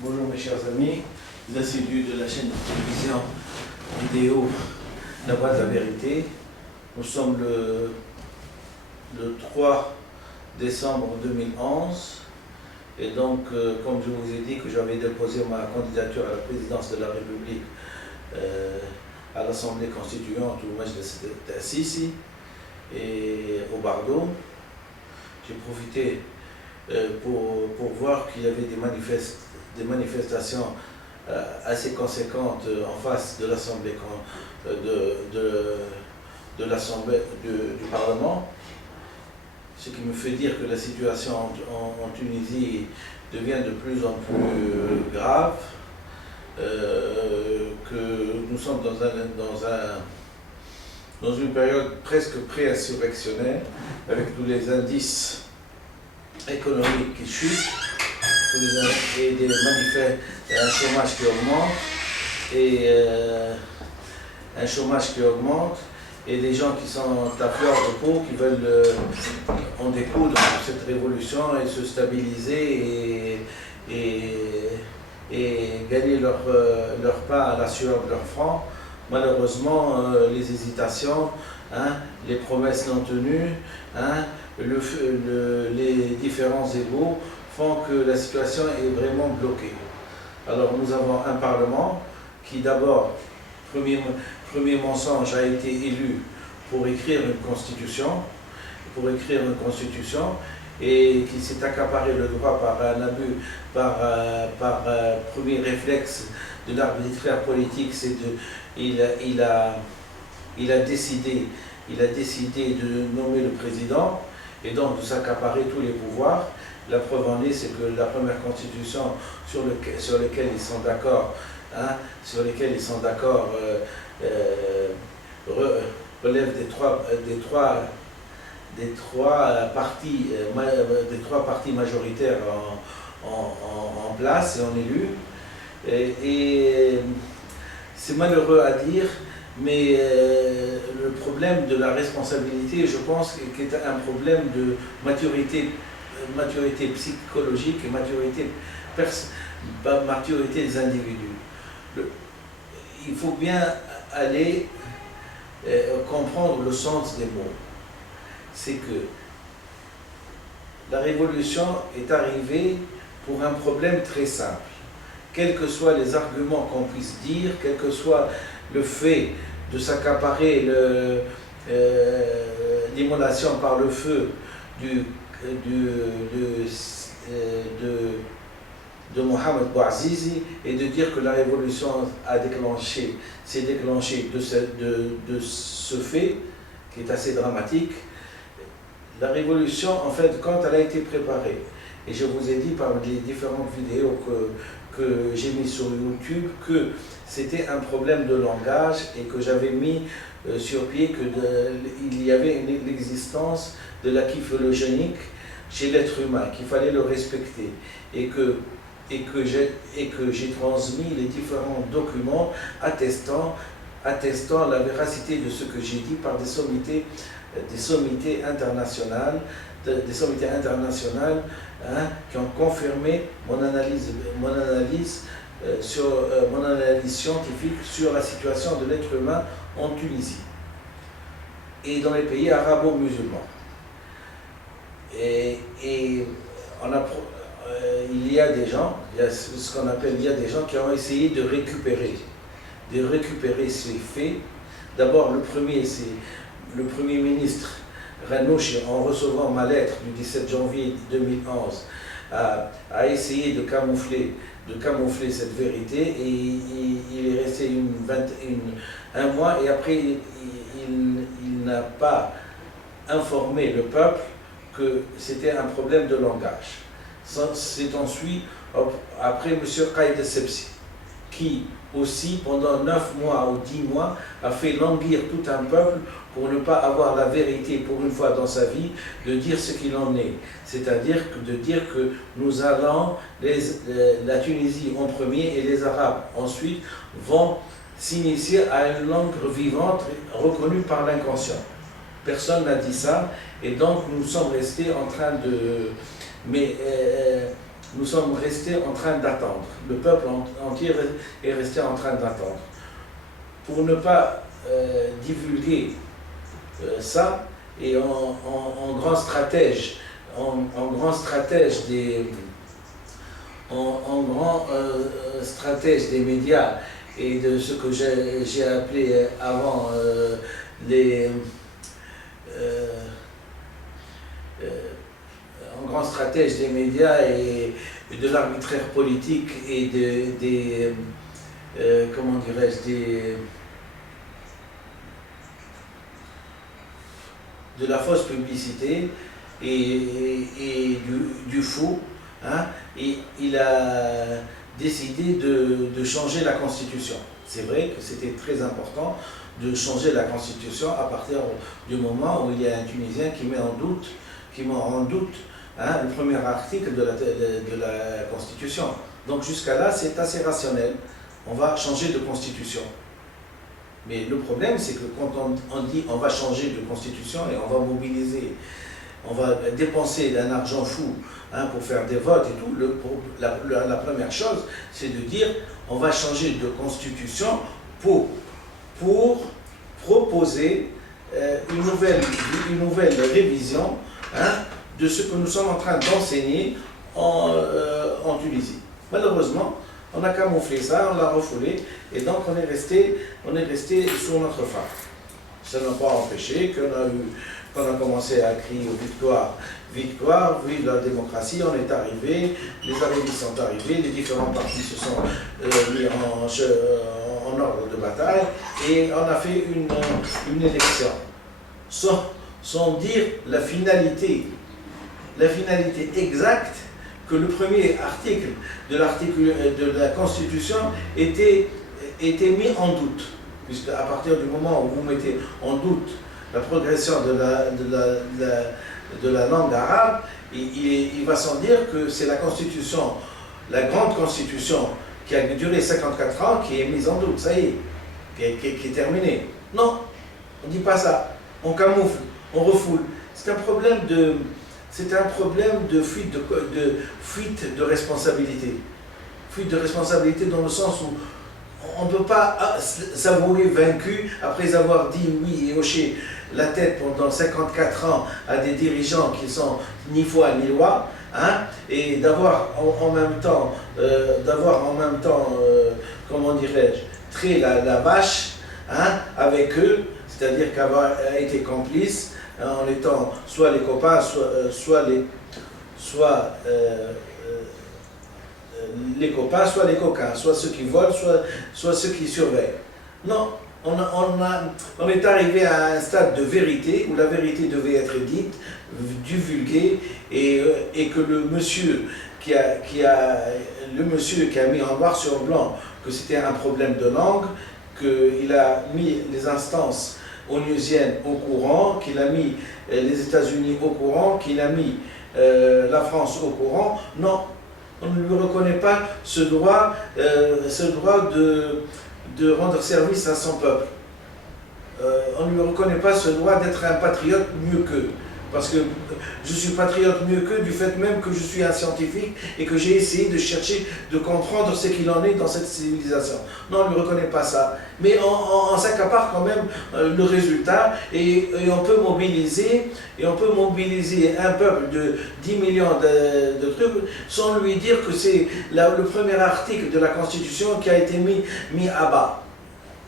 Bonjour mes chers amis, les assidus de la chaîne de télévision vidéo La Voix de la Vérité. Nous sommes le 3 décembre 2011 et donc comme je vous ai dit que j'avais déposé ma candidature à la présidence de la République à l'Assemblée constituante au Majlis d'Assisi et au Bardo, j'ai profité pour voir qu'il y avait des manifestations assez conséquentes en face de l'Assemblée du Parlement, ce qui me fait dire que la situation en Tunisie devient de plus en plus grave, que nous sommes dans une période presque pré-insurrectionnelle, avec tous les indices économiques qui chutent, et des un chômage qui augmente, et des gens qui sont à fleur de peau, qui veulent en découdre de cette révolution et se stabiliser et gagner leur pain à la sueur de leur front. Malheureusement, les hésitations, les promesses non tenues, les différents égos font que la situation est vraiment bloquée. Alors nous avons un Parlement qui d'abord, premier mensonge, a été élu pour écrire une constitution, et qui s'est accaparé le droit par un abus, par premier réflexe de l'arbitraire politique, c'est il a décidé de nommer le président et donc de s'accaparer tous les pouvoirs. La preuve en est, c'est que la première constitution sur laquelle ils sont d'accord, relève des trois partis majoritaires en place et en élus. Et c'est malheureux à dire, mais le problème de la responsabilité, je pense, qu'il est un problème de maturité psychologique et maturité des individus. Il faut bien aller comprendre le sens des mots. C'est que la révolution est arrivée pour un problème très simple. Quels que soient les arguments qu'on puisse dire, quel que soit le fait de s'accaparer l'immolation par le feu de Mohamed Bouazizi, et de dire que la révolution s'est déclenchée de ce fait, qui est assez dramatique. La révolution, en fait, quand elle a été préparée, et je vous ai dit par les différentes vidéos que j'ai mis sur YouTube que c'était un problème de langage et que j'avais mis sur pied qu'il y avait l'existence de l'acquis phylogénique chez l'être humain, qu'il fallait le respecter, et que j'ai transmis les différents documents attestant la véracité de ce que j'ai dit par des sommités internationales, qui ont confirmé mon analyse scientifique sur la situation de l'être humain en Tunisie et dans les pays arabo-musulmans. Et il y a des gens, qui ont essayé de récupérer ces faits. D'abord, le premier, c'est le Premier ministre Ranouchi, en recevant ma lettre du 17 janvier 2011, a essayé de camoufler cette vérité, et il est resté un mois, et après il n'a pas informé le peuple que c'était un problème de langage. C'est ensuite, après M. Qaïd Essebsi, qui aussi pendant 9 mois ou 10 mois a fait languir tout un peuple pour ne pas avoir la vérité pour une fois dans sa vie, de dire ce qu'il en est. C'est-à-dire de dire que nous allons, la Tunisie en premier et les Arabes ensuite, vont s'initier à une langue vivante reconnue par l'inconscient. Personne n'a dit ça, et donc nous sommes restés en train de... Mais nous sommes restés en train d'attendre. Le peuple entier est resté en train d'attendre. Pour ne pas divulguer ça, et en grand stratège, stratège des médias et de ce que j'ai appelé avant en grand stratège des médias et de l'arbitraire politique et comment dirais-je, de la fausse publicité et du faux, hein, et il a décidé de changer la Constitution. C'est vrai que c'était très important de changer la Constitution à partir du moment où il y a un Tunisien qui met en doute hein, le premier article de la Constitution. Donc jusqu'à là, c'est assez rationnel. On va changer de Constitution. Mais le problème, c'est que quand on dit on va changer de Constitution et on va mobiliser, on va dépenser d'un argent fou hein, pour faire des votes et tout, la première chose, c'est de dire on va changer de Constitution pour proposer une nouvelle révision hein, de ce que nous sommes en train d'enseigner en Tunisie. Malheureusement, on a camouflé ça, on l'a refoulé, et donc on est resté sur notre faim. Ça n'a pas empêché qu'on a commencé à crier victoire, victoire, vive la démocratie, on est arrivé, les arrivistes sont arrivés, les différents partis se sont mis en ordre de bataille, et on a fait une élection, sans dire la finalité exacte que le premier article de la Constitution était mis en doute, puisque à partir du moment où vous mettez en doute la progression de la langue arabe, il va sans dire que c'est la Constitution, la grande Constitution qui a duré 54 ans, qui est mise en doute, ça y est, qui est terminée. Non, on ne dit pas ça, on camoufle, on refoule. C'est un problème de fuite de responsabilité. Fuite de responsabilité dans le sens où on ne peut pas s'avouer vaincu après avoir dit oui et hoché la tête pendant 54 ans à des dirigeants qui sont ni foi ni loi, hein, et d'avoir en même temps, comment dirais-je, trait la vache hein, avec eux, c'est-à-dire qu'avoir été complice en étant soit les copains, soit les copains, soit les coquins, soit ceux qui volent, soit ceux qui surveillent. Non, on est arrivé à un stade de vérité où la vérité devait être dite, divulguée, et que le monsieur qui a mis en noir sur blanc que c'était un problème de langue, qu'il a mis les instances onusiennes au courant, qu'il a mis les États-Unis au courant, qu'il a mis la France au courant. Non, on ne lui reconnaît pas ce droit de rendre service à son peuple. On ne lui reconnaît pas ce droit d'être un patriote mieux qu'eux. Parce que je suis patriote mieux qu'eux du fait même que je suis un scientifique et que j'ai essayé de chercher, de comprendre ce qu'il en est dans cette civilisation. Non, on ne lui reconnaît pas ça. Mais on s'accapare quand même le résultat et on peut mobiliser un peuple de 10 millions de trucs sans lui dire que c'est le premier article de la Constitution qui a été mis à bas.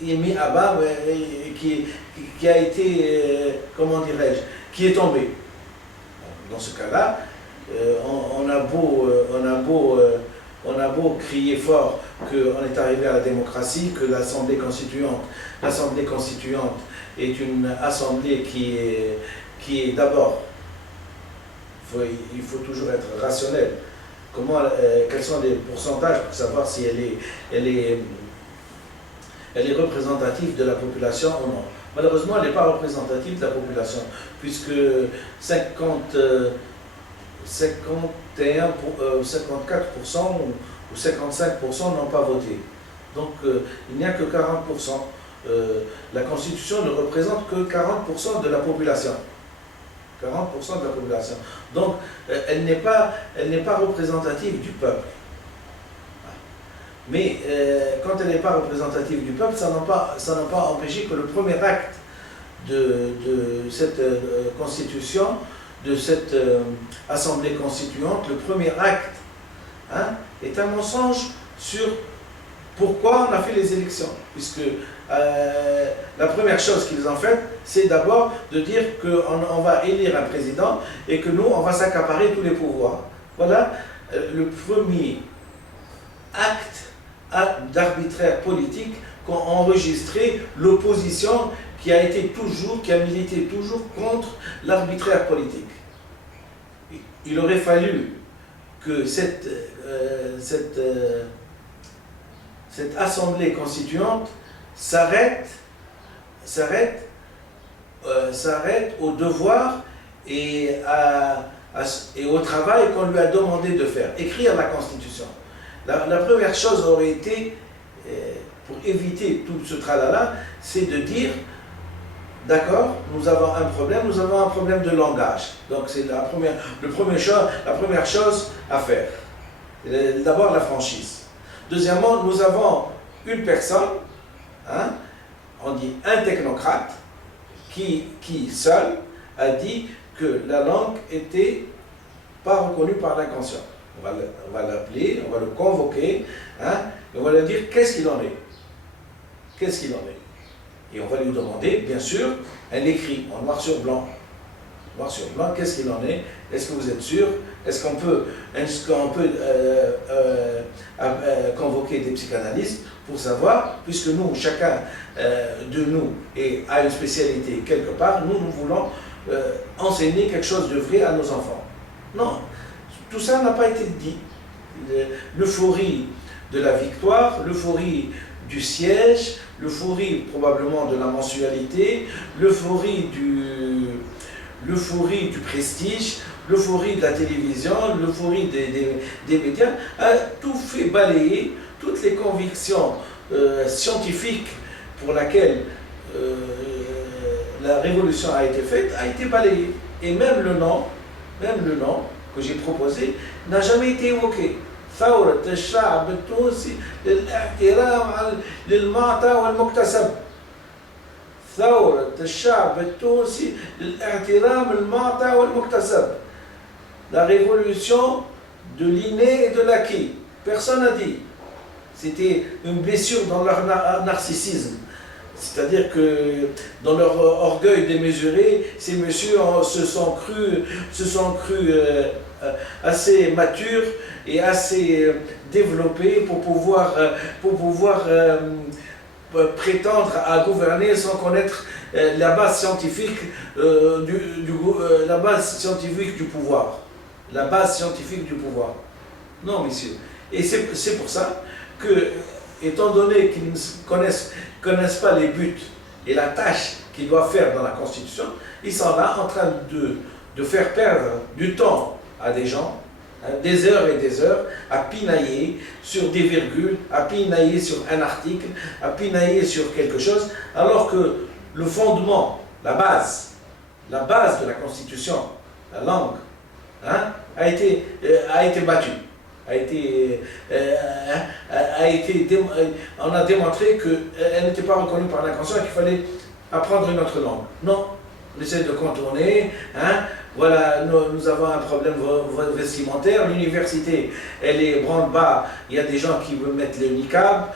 Il est mis à bas et qui a été, comment dirais-je, qui est tombé. Dans ce cas-là, on a beau crier fort qu'on est arrivé à la démocratie, que l'Assemblée constituante est une assemblée qui est d'abord, il faut toujours être rationnel. Quels sont les pourcentages pour savoir si elle est représentative de la population ou non? Malheureusement, elle n'est pas représentative de la population, puisque 54% ou 55% n'ont pas voté. Donc, il n'y a que 40%. La Constitution ne représente que 40% de la population. 40% de la population. Donc, elle n'est pas représentative du peuple. Mais quand elle n'est pas représentative du peuple, ça n'a pas empêché que le premier acte de cette constitution, de cette assemblée constituante, le premier acte est un mensonge sur pourquoi on a fait les élections. Puisque la première chose qu'ils ont faite, c'est d'abord de dire qu'on va élire un président et que nous, on va s'accaparer tous les pouvoirs. Voilà le premier acte d'arbitraire politique qu'ont enregistré l'opposition qui a milité toujours contre l'arbitraire politique. Il aurait fallu que cette assemblée constituante s'arrête au devoir et au travail qu'on lui a demandé de faire, écrire la Constitution. La première chose aurait été, pour éviter tout ce tralala, c'est de dire, d'accord, nous avons un problème de langage. Donc c'est la première chose à faire. D'abord la franchise. Deuxièmement, nous avons une personne, on dit un technocrate, qui seul a dit que la langue n'était pas reconnue par la Constitution. On va l'appeler, on va le convoquer, on va lui dire qu'est-ce qu'il en est. Qu'est-ce qu'il en est. Et on va lui demander, bien sûr, un écrit en noir sur blanc. Noir sur blanc, qu'est-ce qu'il en est? Est-ce que vous êtes sûr? Est-ce qu'on peut convoquer des psychanalystes pour savoir, puisque nous, chacun de nous a une spécialité quelque part, nous voulons enseigner quelque chose de vrai à nos enfants. Non, tout ça n'a pas été dit. L'euphorie de la victoire, l'euphorie du siège, l'euphorie probablement de la mensualité, l'euphorie du prestige, l'euphorie de la télévision, l'euphorie des médias, a tout fait balayer, toutes les convictions scientifiques pour lesquelles la révolution a été faite, a été balayée. Et même le nom que j'ai proposé n'a jamais été évoqué. ثورة الشعب التونسي للاحترام للمعطى والمكتسب. ثورة الشعب التونسي للاحترام للمعطى والمكتسب. La révolution de l'inné et de l'acquis. Personne n'a dit. C'était une blessure dans leur narcissisme. C'est-à-dire que dans leur orgueil démesuré, ces messieurs se sont crus assez matures et assez développés pour pouvoir prétendre à gouverner sans connaître la base scientifique la base scientifique du pouvoir. La base scientifique du pouvoir. Non, messieurs. Et c'est pour ça que, étant donné qu'ils ne connaissent pas les buts et la tâche qu'ils doivent faire dans la Constitution, ils sont là en train de faire perdre du temps à des gens, des heures et des heures, à pinailler sur des virgules, à pinailler sur un article, à pinailler sur quelque chose, alors que le fondement, la base de la Constitution, la langue, a été battue. On a démontré qu'elle n'était pas reconnue par la Constitution et qu'il fallait apprendre une autre langue. Non, on essaie de contourner. Voilà, nous avons un problème vestimentaire. L'université, elle est branle-bas. Il y a des gens qui veulent mettre le niqab,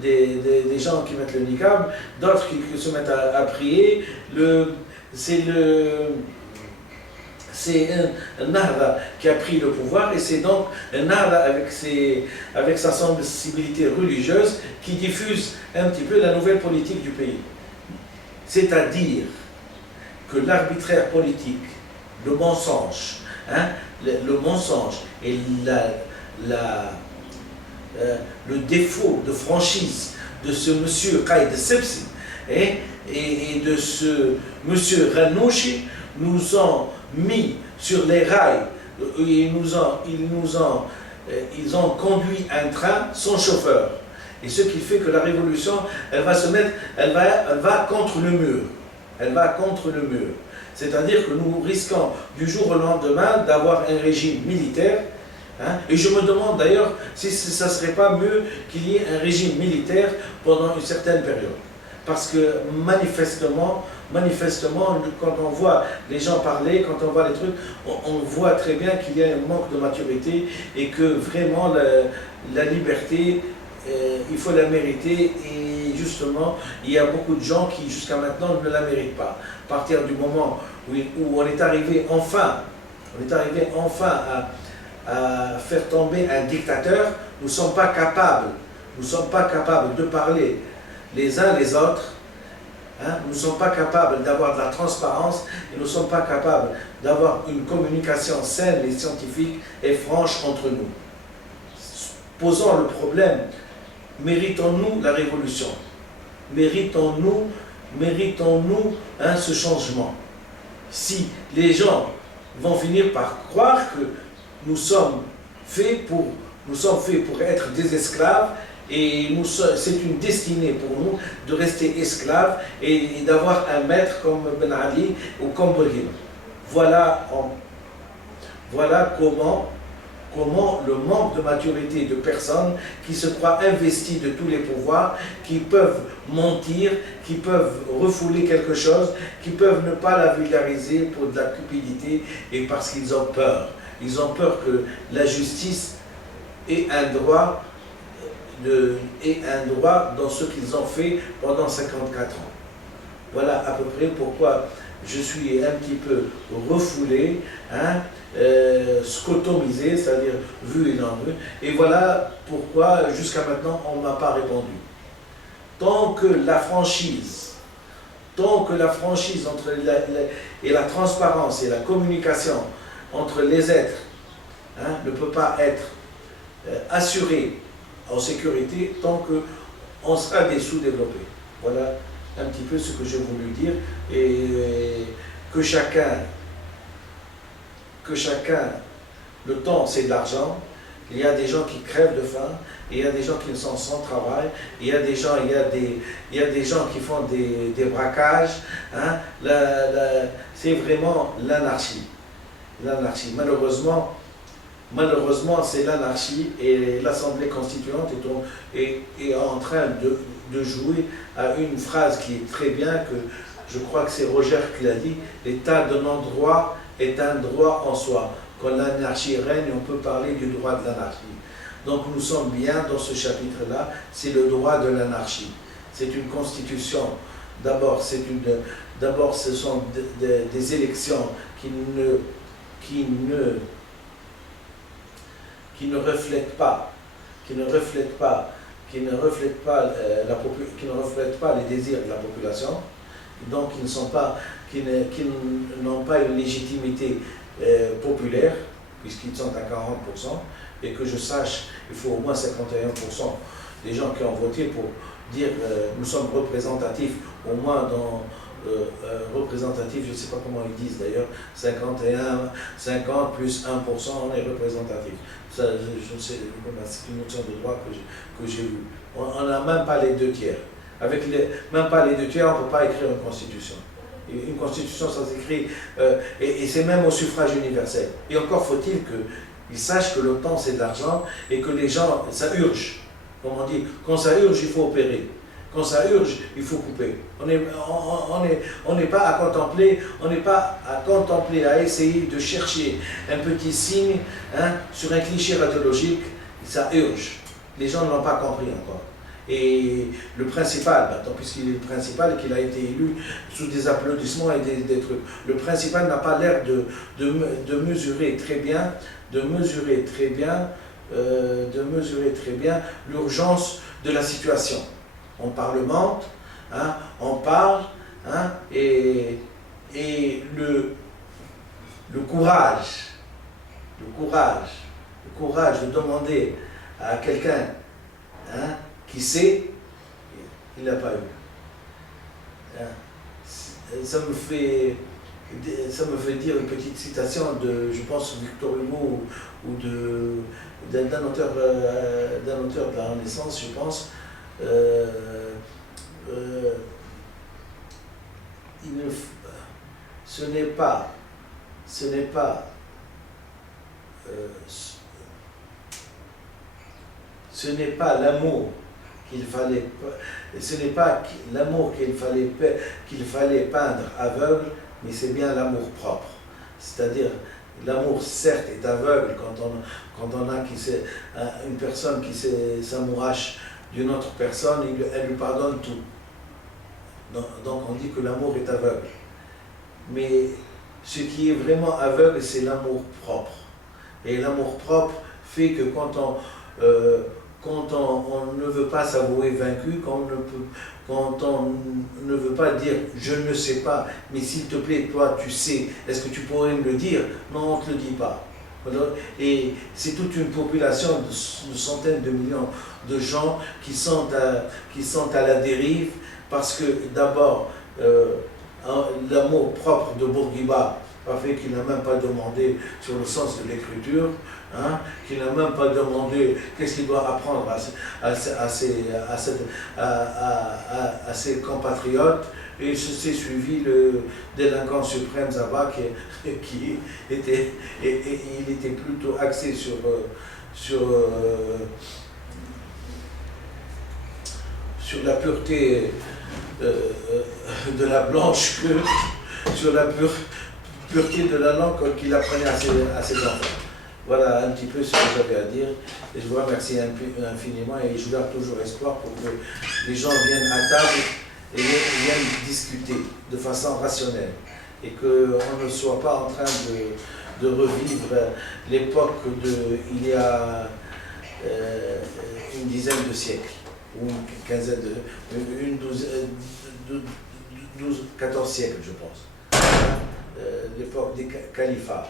des gens qui mettent le niqab, d'autres qui se mettent à prier. C'est un Nahda qui a pris le pouvoir et c'est donc un Nahda avec sa sensibilité religieuse qui diffuse un petit peu la nouvelle politique du pays. C'est-à-dire que l'arbitraire politique, le mensonge, le mensonge et le défaut de franchise de ce monsieur Qaïd Sebsi et de ce monsieur Ranouchi nous ont mis sur les rails, ils ont conduit un train sans chauffeur. Et ce qui fait que la révolution, elle va contre le mur. Elle va contre le mur. C'est-à-dire que nous risquons du jour au lendemain d'avoir un régime militaire. Et je me demande d'ailleurs si ça ne serait pas mieux qu'il y ait un régime militaire pendant une certaine période. Parce que manifestement, quand on voit les gens parler, quand on voit les trucs, on voit très bien qu'il y a un manque de maturité et que vraiment la liberté, il faut la mériter. Et justement, il y a beaucoup de gens qui jusqu'à maintenant ne la méritent pas. À partir du moment où on est arrivé enfin à faire tomber un dictateur, nous ne sommes pas capables de parler les uns les autres, nous ne sommes pas capables d'avoir de la transparence et nous ne sommes pas capables d'avoir une communication saine et scientifique et franche entre nous. Posons le problème, méritons-nous la révolution? Méritons-nous ce changement? Si les gens vont finir par croire que nous sommes faits pour être des esclaves et c'est une destinée pour nous de rester esclaves et d'avoir un maître comme Ben Ali ou comme Bourguiba. Voilà comment le manque de maturité de personnes qui se croient investies de tous les pouvoirs, qui peuvent mentir, qui peuvent refouler quelque chose, qui peuvent ne pas la vulgariser pour de la cupidité et parce qu'ils ont peur. Ils ont peur que la justice ait un droit dans ce qu'ils ont fait pendant 54 ans. Voilà à peu près pourquoi je suis un petit peu refoulé, scotomisé, c'est-à-dire vu et non vu. Et voilà pourquoi jusqu'à maintenant on ne m'a pas répondu. Tant que la franchise entre la transparence et la communication entre les êtres ne peut pas être assurée en sécurité, tant qu'on sera des sous-développés. Voilà un petit peu ce que j'ai voulu dire, et que chacun, le temps c'est de l'argent, il y a des gens qui crèvent de faim, il y a des gens qui sont sans travail, il y a des gens qui font des braquages, c'est vraiment l'anarchie. Malheureusement, c'est l'anarchie, et l'Assemblée constituante est en train de jouer à une phrase qui est très bien, que je crois que c'est Roger qui l'a dit: l'état de non-droit est un droit en soi. Quand l'anarchie règne, on peut parler du droit de l'anarchie. Donc nous sommes bien dans ce chapitre-là, c'est le droit de l'anarchie. C'est une constitution. D'abord, ce sont des élections qui ne reflètent pas les désirs de la population, donc qui n'ont pas une légitimité populaire, puisqu'ils sont à 40%, et que je sache, il faut au moins 51% des gens qui ont voté pour dire nous sommes représentatifs, au moins dans représentatif, je ne sais pas comment ils disent d'ailleurs, 50 plus 1%, on est représentatif. Ça, je ne sais, c'est une notion de droit que j'ai vue. On n'a même pas les 2 tiers. Même pas les 2 tiers, on ne peut pas écrire une constitution. Une constitution, ça s'écrit, et c'est même au suffrage universel. Et encore faut-il qu'ils sachent que le temps c'est de l'argent et que les gens, ça urge. Comme on dit, quand ça urge, il faut opérer. Quand ça urge, il faut couper. On n'est pas à contempler, à essayer de chercher un petit signe sur un cliché radiologique. Ça urge. Les gens ne l'ont pas compris encore. Et le principal, puisqu'il est le principal et qu'il a été élu sous des applaudissements et des trucs, le principal n'a pas l'air de mesurer très bien l'urgence de la situation. On parlemente, on parle, et le courage de demander à quelqu'un qui sait, il n'a pas eu. Ça me fait dire une petite citation de, je pense, Victor Hugo ou d'un auteur de la Renaissance, je pense. ce n'est pas l'amour qu'il fallait, ce n'est pas l'amour qu'il fallait peindre aveugle, mais c'est bien l'amour propre. C'est-à-dire, l'amour certes est aveugle quand on a une personne qui s'amourache d'une autre personne, elle lui pardonne tout. Donc on dit que l'amour est aveugle. Mais ce qui est vraiment aveugle, c'est l'amour propre. Et l'amour propre fait que quand on ne veut pas s'avouer vaincu, quand on ne veut pas dire « je ne sais pas, mais s'il te plaît, toi tu sais, est-ce que tu pourrais me le dire ?» Non, on ne te le dit pas. Et c'est toute une population de centaines de millions de gens qui sont à la dérive parce que d'abord, l'amour propre de Bourguiba a fait qu'il n'a même pas demandé sur le sens de l'écriture, qu'il n'a même pas demandé qu'est-ce qu'il doit apprendre à ses compatriotes, et s'est suivi le délinquant suprême Zaba qui était, il était plutôt axé sur la pureté de la blanche que sur la pureté de la langue qu'il apprenait à ses enfants. Voilà un petit peu ce que j'avais à dire. Et je vous remercie infiniment et je garde toujours espoir pour que les gens viennent à table et viennent discuter de façon rationnelle. Et qu'on ne soit pas en train de revivre l'époque il y a une dizaine de siècles, ou une quinzaine une douzaine, 14 siècles, je pense. L'époque des califats.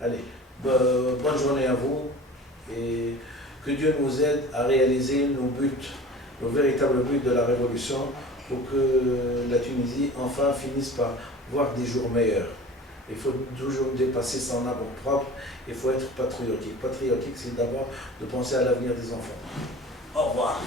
Allez, bonne journée à vous et que Dieu nous aide à réaliser nos buts, nos véritables buts de la révolution pour que la Tunisie enfin finisse par voir des jours meilleurs. Il faut toujours dépasser son amour propre, il faut être patriotique. Patriotique, c'est d'abord de penser à l'avenir des enfants. Au revoir.